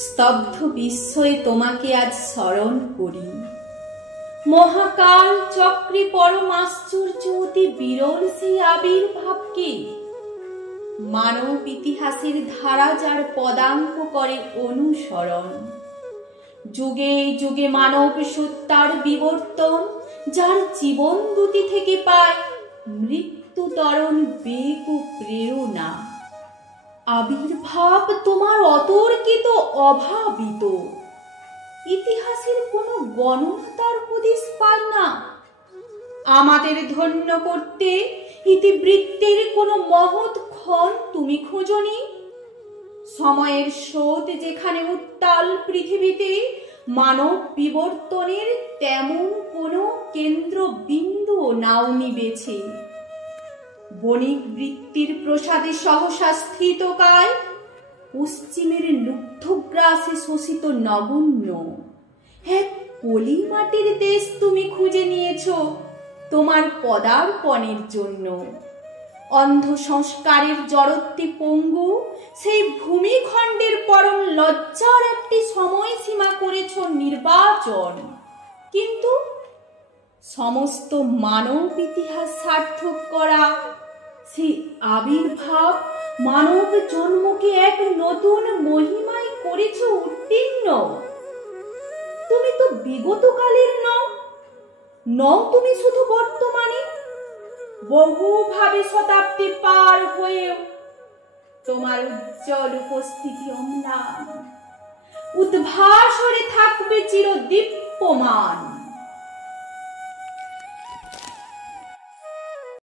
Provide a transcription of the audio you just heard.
স্তব্ধ বিস্ময়ে তোমাকে আজ স্মরণ করি। মহাকাল চক্রে পরম আশ্চর্য অতি বিরল সেই আবির্ভাবকে, মানব ইতিহাসের ধারা যার পদাঙ্ক করে অনুসরণ। যুগে যুগে মানব সত্তার বিবর্তন, যার জীবন দুটি থেকে পায় মৃত্যু তরণ বেগ ও প্রেরণা। আবির্ভাব তোমার অতর্কিত অভাবিত, ইতিহাসের কোনো গণনা তার হদিস পায় না। আমাদের ধন্য করতে ইতিবৃত্তের কোনো মহৎ ক্ষণ তুমি খোঁজনি। সময়ের স্রোত যেখানে উত্তাল পৃথিবীতে, মানব বিবর্তনের তেমন কোনো কেন্দ্রবিন্দু নাওনি বেছে। বণিক বৃত্তির প্রসাদে সহসা স্থিতকায়, পশ্চিমের লুব্ধগ্রাসে শোষিত নগণ্য এক পলি মাটির দেশ তুমি খুঁজে নিয়েছ তোমার পদার্পণের জন্য। অন্ধ সংস্কারের জড়ত্বে পঙ্গু সেই ভূমিখণ্ডের পরম লজ্জার একটি সময়সীমা করেছ নির্বাচন। কিন্তু সমস্ত মানব ইতিহাস সার্থক করা সেই আবির্ভাব মানব জন্মকে এক নতুন মহিমায় করেছ উত্তীর্ণ। তুমি তো বিগতকালের নও তুমি শুধু বর্তমানে। বহুভাবে শতাব্দী পার হয়েও তোমার উজ্জ্বল উপস্থিতি অম্লান, উদ্ভাসরে থাকবে চিরদীপ্যমান।